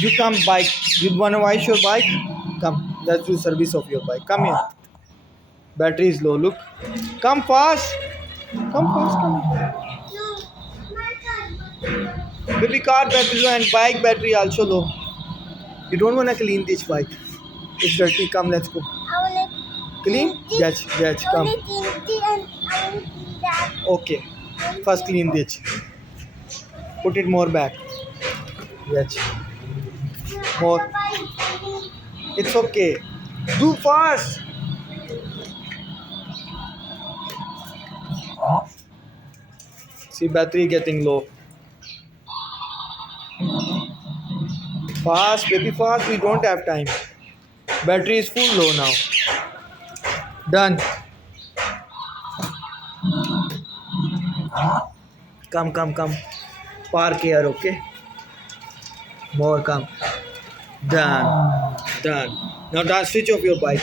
You come bike. You wanna wash your bike? Come. Let's do service of your bike. Come here. Battery is low. Look. Come fast. Come fast. Come here. Baby car battery low and bike battery also low. You don't wanna clean this bike. It's dirty. Come. Let's go. I want Clean? this. Yes. Yes. I Come. want to clean this and I want to clean that. Okay. First clean this. Put it more back. Yes. More. It's okay. Do fast. See, battery getting low. Fast, baby, fast. We don't have time. Battery is full low now. Done. Come, come, come. Park here, okay? More come. Done. Done. Now done. Switch off your bike.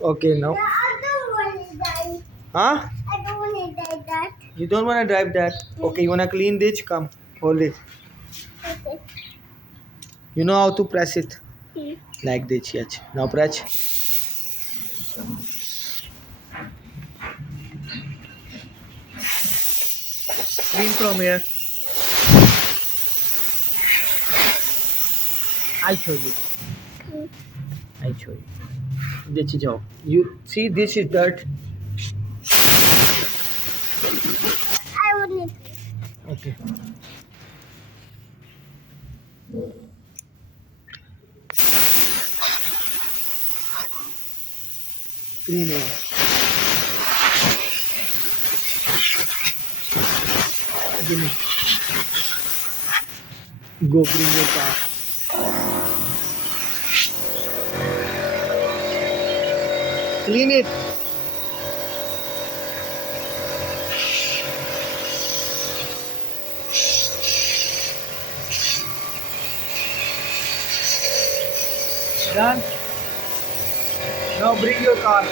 Okay, now. I don't want to die. Huh? I don't want to die that. You don't want to drive that? Okay, you want to clean this? Come. Hold it. Okay. You know how to press it? Hmm. Like this, yes. Now press. Clean from here. I show you. Hmm. I show you. This is how. You see, this is dirt. I want it. Okay. Clean it. Give me. Go bring your car. Clean it. Done. Now bring your car.